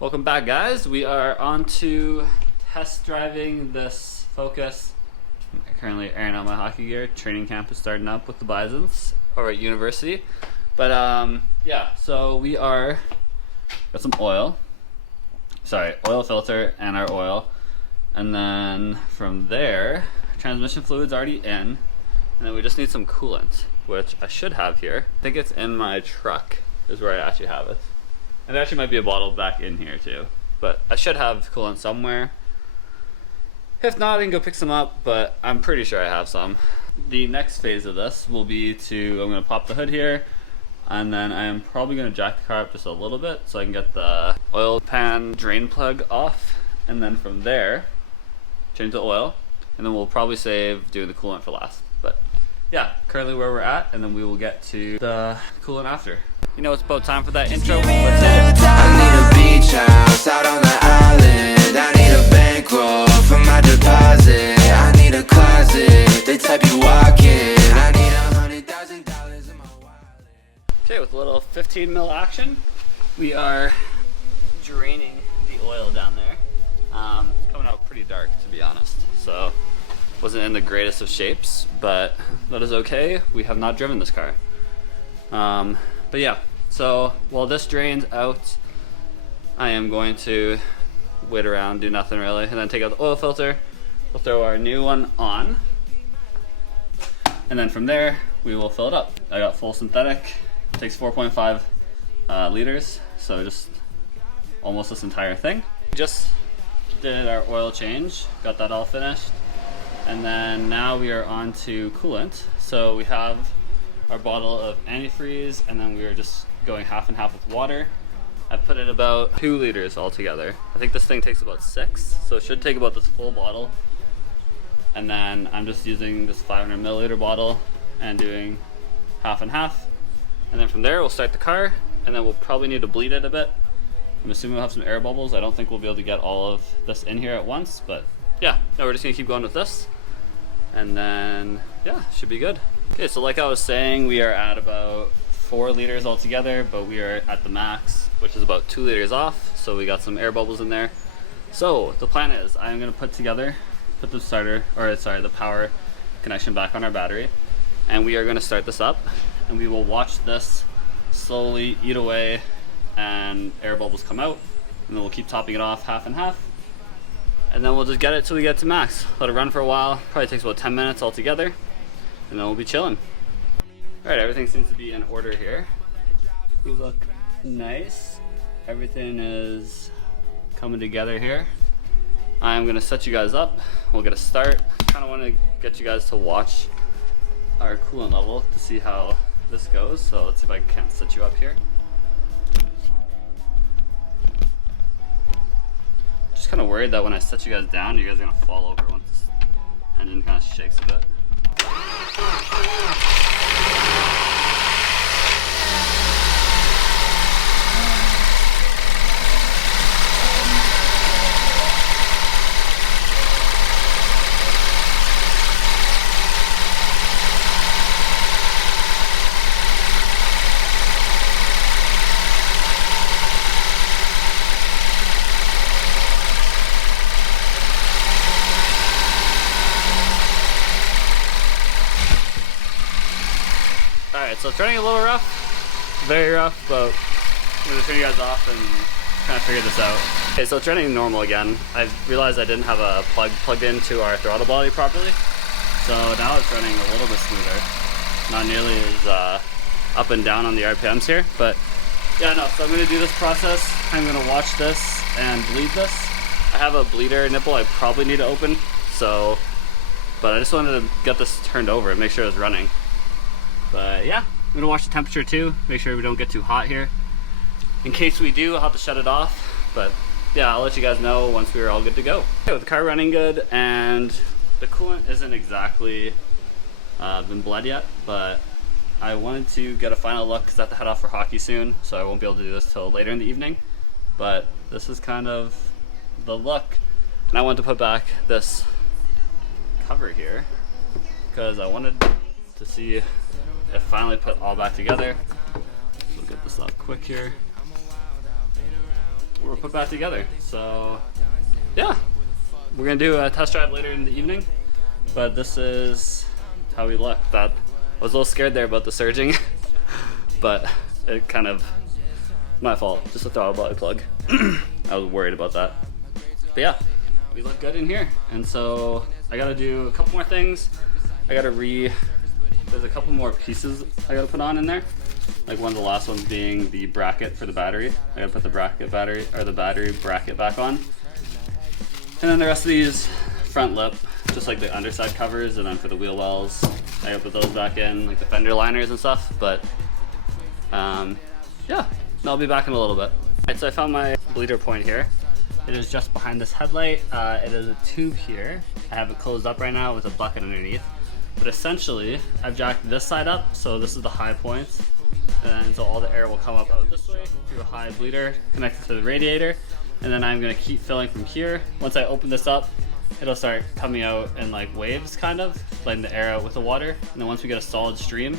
Welcome back, guys. We are on to test driving this Focus. I'm currently airing out my hockey gear. Training camp is starting up with the Bisons over at university. But yeah, so we got some oil. Oil filter and our oil. And then from there, transmission fluid's already in. And then we just need some coolant, which I should have here. I think it's in my truck is where I actually have it. And there actually might be a bottle back in here too. But I should have coolant somewhere. If not, I can go pick some up, but I'm pretty sure I have some. The next phase of this will be I'm gonna pop the hood here, and then I am probably gonna jack the car up just a little bit so I can get the oil pan drain plug off. And then from there, change the oil, and then we'll probably save doing the coolant for last. But yeah, currently where we're at, and then we will get to the coolant after. You know, it's about time for that intro. Let's hit it. I need a beach house out on the island. I need a bankroll for my deposit. I need a closet, the type you walk in. I need $100,000 in my wallet. Okay, with a little 15 mil action, we are draining the oil down there. It's coming out pretty dark, to be honest. So, wasn't in the greatest of shapes, but that is okay. We have not driven this car. But yeah, so while this drains out, I am going to wait around, do nothing really, and then take out the oil filter. We'll throw our new one on, and then from there we will fill it up. I got full synthetic. It takes 4.5 liters, so just almost this entire thing. Just did our oil change, got that all finished, and then now we are on to coolant. So we have our bottle of antifreeze, and then we are just going half and half with water. I put in about 2 liters altogether. I think this thing takes about 6, so it should take about this full bottle. And then I'm just using this 500 milliliter bottle and doing half and half. And then from there we'll start the car, and then we'll probably need to bleed it a bit. I'm assuming we'll have some air bubbles. I don't think we'll be able to get all of this in here at once, but yeah, no, we're just gonna keep going with this. And then, yeah, should be good. Okay, so like I was saying, we are at about 4 liters altogether, but we are at the max, which is about 2 liters off. So we got some air bubbles in there. So the plan is I'm gonna put the power connection back on our battery, and we are gonna start this up, and we will watch this slowly eat away and air bubbles come out, and then we'll keep topping it off half and half. And then we'll just get it till we get to max. Let it run for a while. Probably takes about 10 minutes altogether, and then we'll be chilling. All right, everything seems to be in order here. We look nice. Everything is coming together here. I'm gonna set you guys up. We'll get a start. Kind of want to get you guys to watch our coolant level to see how this goes. So let's see if I can't set you up here. Just kind of worried that when I set you guys down, you guys are gonna fall over once this engine kind of shakes a bit. Alright, so it's running a little rough, very rough, but I'm going to turn you guys off and kind of figure this out. Okay, so it's running normal again. I realized I didn't have a plug plugged into our throttle body properly, so now it's running a little bit smoother. Not nearly as up and down on the RPMs here, but yeah, no, so I'm going to do this process. I'm going to watch this and bleed this. I have a bleeder nipple I probably need to open, but I just wanted to get this turned over and make sure it's running. But yeah, I'm gonna watch the temperature too, make sure we don't get too hot here. In case we do, I'll have to shut it off. But yeah, I'll let you guys know once we're all good to go. Okay, with the car running good, and the coolant isn't exactly been bled yet, but I wanted to get a final look because I have to head off for hockey soon, so I won't be able to do this till later in the evening. But this is kind of the look. And I wanted to put back this cover here because I wanted to see if it finally put all back together. We'll get this off quick here. we're put back together. So yeah, we're gonna do a test drive later in the evening, but this is how we look. That I was a little scared there about the surging, but it kind of my fault. Just a throttle body plug. I was worried about that, but yeah, we look good in here. And so I gotta do a couple more things. I gotta there's a couple more pieces I gotta put on in there. Like one of the last ones being the bracket for the battery. I gotta put the battery bracket back on. And then the rest of these front lip, just like the underside covers, and then for the wheel wells, I gotta put those back in, like the fender liners and stuff. But yeah, I'll be back in a little bit. Alright, so I found my bleeder point here. It is just behind this headlight. It is a tube here. I have it closed up right now with a bucket underneath. But essentially, I've jacked this side up, so this is the high points. And so all the air will come up out this way through a high bleeder connected to the radiator. And then I'm gonna keep filling from here. Once I open this up, it'll start coming out in like waves, kind of, letting the air out with the water. And then once we get a solid stream,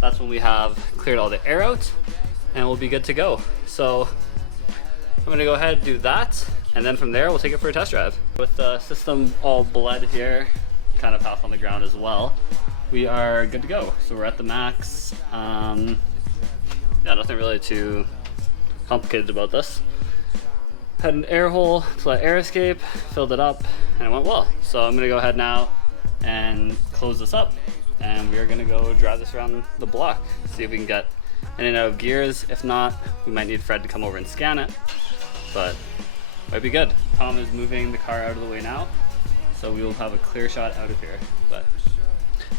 that's when we have cleared all the air out and we'll be good to go. So I'm gonna go ahead and do that. And then from there, we'll take it for a test drive. With the system all bled here, kind of half on the ground as well, we are good to go. So we're at the max. Yeah, nothing really too complicated about this. Had an air hole to let air escape, filled it up, and it went well. So I'm gonna go ahead now and close this up, and we are gonna go drive this around the block, see if we can get in and out of gears. If not, we might need Fred to come over and scan it, but might be good. Tom is moving the car out of the way now, so we will have a clear shot out of here. But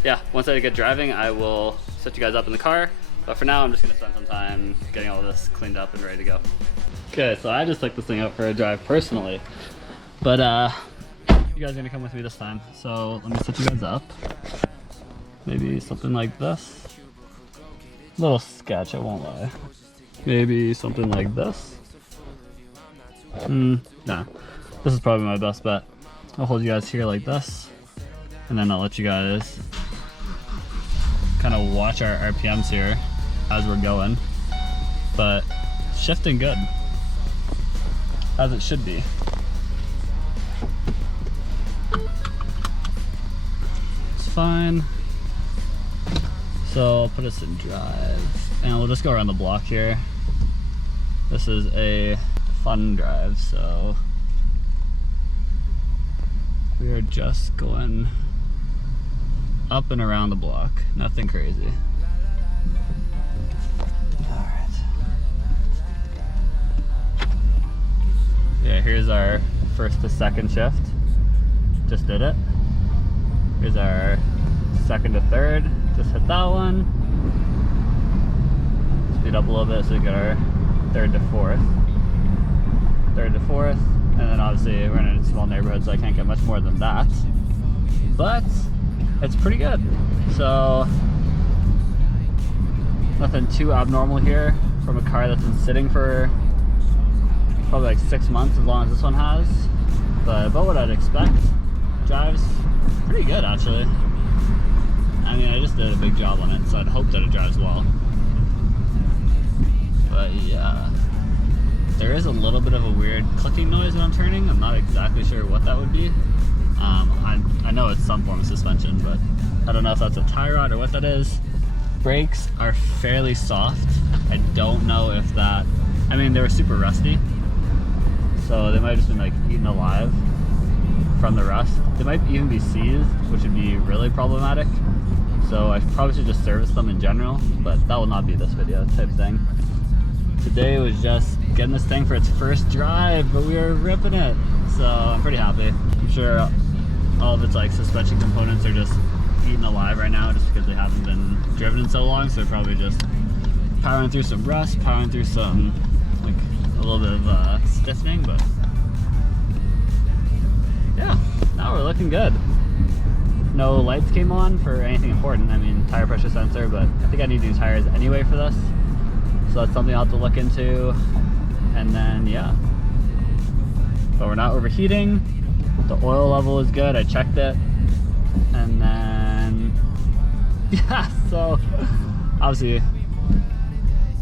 yeah, once I get driving, I will set you guys up in the car. But for now, I'm just gonna spend some time getting all this cleaned up and ready to go. Okay, so I just took this thing out for a drive personally, but you guys are gonna come with me this time. So let me set you guys up. Maybe something like this. A little sketch, I won't lie. Maybe something like this. Nah, this is probably my best bet. I'll hold you guys here like this, and then I'll let you guys kind of watch our RPMs here as we're going. But shifting good, as it should be. It's fine. So I'll put us in drive, and we'll just go around the block here. This is a fun drive, so we are just going up and around the block, nothing crazy. Alright. Yeah, here's our first to second shift. Just did it. Here's our second to third. Just hit that one. Speed up a little bit so we get our third to fourth. Third to fourth. And then obviously we're in a small neighborhood, so I can't get much more than that. But it's pretty good. So nothing too abnormal here from a car that's been sitting for probably like 6 months, as long as this one has. But about what I'd expect. Drives pretty good, actually. I mean, I just did a big job on it, so I'd hope that it drives well. But yeah, there is a little bit of a weird clicking noise when I'm turning. I'm not exactly sure what that would be. I know it's some form of suspension, but I don't know if that's a tie rod or what that is. Brakes are fairly soft. I don't know if that, I mean, they were super rusty, so they might have just been like eaten alive from the rust. They might even be seized, which would be really problematic. So I probably should just service them in general, but that will not be this video type thing. Today was just getting this thing for its first drive, but we were ripping it. So I'm pretty happy. I'm sure all of its like suspension components are just eaten alive right now just because they haven't been driven in so long. So they're probably just powering through some rust, powering through some like a little bit of stiffening, but yeah, now we're looking good. No lights came on for anything important. I mean, tire pressure sensor, but I think I need new tires anyway for this. So that's something I'll have to look into. And then, yeah. But we're not overheating. The oil level is good. I checked it. And then, yeah, so obviously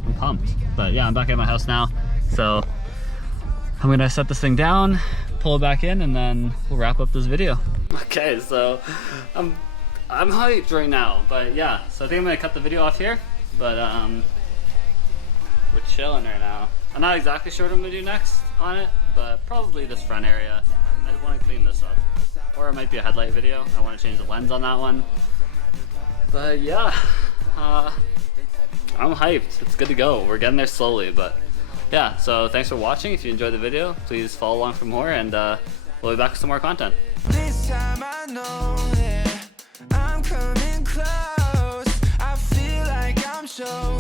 I'm pumped. But yeah, I'm back at my house now. So I'm gonna set this thing down, pull it back in, and then we'll wrap up this video. Okay, so I'm hyped right now, but yeah, so I think I'm gonna cut the video off here, but we're chilling right now. I'm not exactly sure what I'm gonna do next on it, but probably this front area. I want to clean this up, or it might be a headlight video. I want to change the lens on that one, but yeah, I'm hyped. It's good to go. We're getting there slowly, but yeah, so thanks for watching. If you enjoyed the video, please follow along for more, and we'll be back with some more content. This time I know that I'm coming close. I feel like I'm so